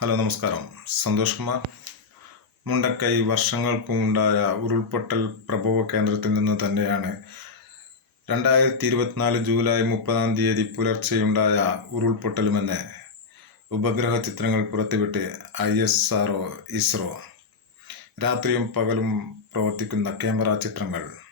Hello നമസ്കാരം. സന്തോഷ് കുമാർ. മുണ്ടക്കൈ വർഷങ്ങൾക്കുമുണ്ടായ ഉരുൾപൊട്ടൽ പ്രഭവ കേന്ദ്രത്തിൽ നിന്ന് തന്നെയാണ് രണ്ടായിരത്തി ഇരുപത്തിനാല് ജൂലൈ മുപ്പതാം തീയതി പുലർച്ചെയുണ്ടായ ഉരുൾപൊട്ടലുമെന്ന് ഉപഗ്രഹ ചിത്രങ്ങൾ പുറത്തുവിട്ട് ഐ എസ് ആർ ഇസ്രോ. രാത്രിയും പകലും പ്രവർത്തിക്കുന്ന ക്യാമറ ചിത്രങ്ങൾ.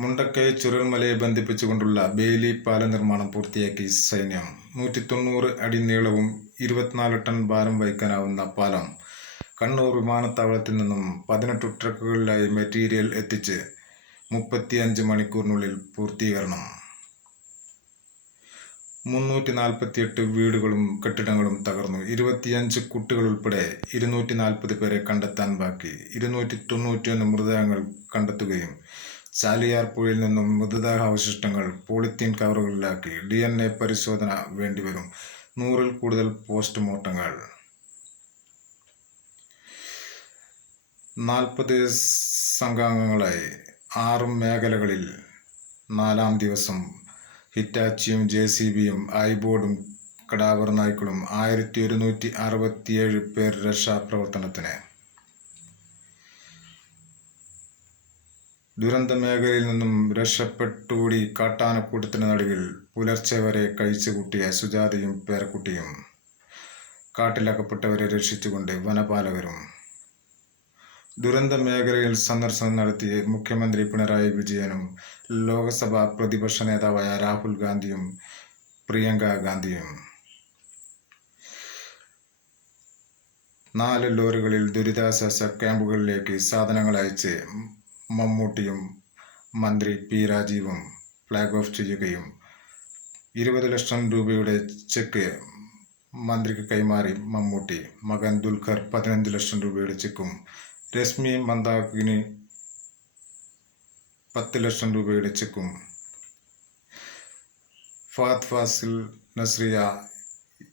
മുണ്ടക്കൈ ചുരൽമലയെ ബന്ധിപ്പിച്ചുകൊണ്ടുള്ള ബേലി പാല നിർമ്മാണം പൂർത്തിയാക്കി സൈന്യം. നൂറ്റി തൊണ്ണൂറ് അടി നീളവും ഇരുപത്തിനാല് ടൺ ഭാരം വഹിക്കാനാവുന്ന പാലം കണ്ണൂർ വിമാനത്താവളത്തിൽ നിന്നും പതിനെട്ട് ട്രക്കുകളിലായി മെറ്റീരിയൽ എത്തിച്ച് മുപ്പത്തിയഞ്ച് മണിക്കൂറിനുള്ളിൽ പൂർത്തീകരണം. മുന്നൂറ്റി നാൽപ്പത്തിയെട്ട് വീടുകളും കെട്ടിടങ്ങളും തകർന്നു. ഇരുപത്തിയഞ്ച് കുട്ടികൾ ഉൾപ്പെടെ ഇരുന്നൂറ്റി നാൽപ്പത് പേരെ കണ്ടെത്താൻ ബാക്കി. ഇരുന്നൂറ്റി തൊണ്ണൂറ്റിയൊന്ന് മൃതദേഹങ്ങൾ കണ്ടെത്തുകയും ചാലിയാർ പുഴയിൽ നിന്നും മൃതദേഹാവശിഷ്ടങ്ങൾ പോളിത്തീൻ കവറുകളിലാക്കി ഡി എൻ എ പരിശോധന വേണ്ടിവരും. നൂറിൽ കൂടുതൽ പോസ്റ്റ്മോർട്ടങ്ങൾ. നാൽപ്പത് സംഘാംഗങ്ങളായി. ആറ് മേഖലകളിൽ നാലാം ദിവസം ഹിറ്റാച്ചിയും ജെ സി ബിയും ഐബോർഡും കടാവർ നായ്ക്കളും ആയിരത്തി ഒരുന്നൂറ്റി അറുപത്തിയേഴ് പേർ രക്ഷാപ്രവർത്തനത്തിന് ദുരന്ത മേഖലയിൽ നിന്നും രക്ഷപ്പെട്ടുകൂടി കാട്ടാനക്കൂട്ടത്തിന് നടുവിൽ പുലർച്ചെ വരെ കഴിച്ചുകൂട്ടിയ സുജാതയും പേരക്കുട്ടിയും കാട്ടിലകപ്പെട്ടവരെ രക്ഷിച്ചുകൊണ്ട് വനപാലകരും ദുരന്ത മേഖലയിൽ സന്ദർശനം നടത്തി മുഖ്യമന്ത്രി പിണറായി വിജയനും ലോക്സഭാ പ്രതിപക്ഷ നേതാവായ രാഹുൽ ഗാന്ധിയും പ്രിയങ്ക ഗാന്ധിയും. നാല് ലോറികളിൽ ദുരിതാശ്വാസ ക്യാമ്പുകളിലേക്ക് സാധനങ്ങൾ അയച്ച് മമ്മൂട്ടിയും മന്ത്രി പി രാജീവും ഫ്ലാഗ് ഓഫ് ചെയ്യുകയും ഇരുപത് ലക്ഷം രൂപയുടെ ചെക്ക് മന്ത്രിക്ക് കൈമാറി മമ്മൂട്ടി. മകൻ ദുൽഖർ പതിനഞ്ച് ലക്ഷം രൂപയുടെ ചെക്കും രശ്മി മന്ദാകിനി പത്ത് ലക്ഷം രൂപയുടെ ചെക്കും ഫാത് ഫാസിൽ നസ്രിയ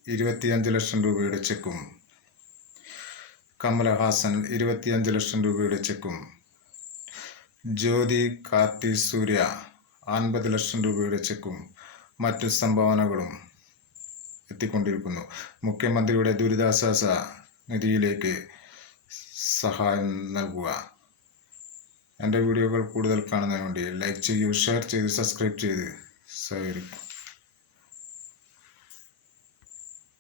ഇരുപത്തിയഞ്ച് ലക്ഷം രൂപയുടെ ചെക്കും കമലഹാസൻ ഇരുപത്തിയഞ്ച് ലക്ഷം രൂപയുടെ ചെക്കും ജ്യോതി കാർത്തി സൂര്യ. അൻപത് ലക്ഷം രൂപയുടെ ചെക്കും മറ്റു സംഭാവനകളും എത്തിക്കൊണ്ടിരിക്കുന്നു. മുഖ്യമന്ത്രിയുടെ ദുരിതാശ്വാസ നിധിയിലേക്ക് സഹായം നൽകുക. എന്റെ വീഡിയോകൾ കൂടുതൽ കാണുന്നതിന് വേണ്ടി ലൈക്ക് ചെയ്യൂ ഷെയർ ചെയ്ത് സബ്സ്ക്രൈബ് ചെയ്ത് സഹകരിക്കും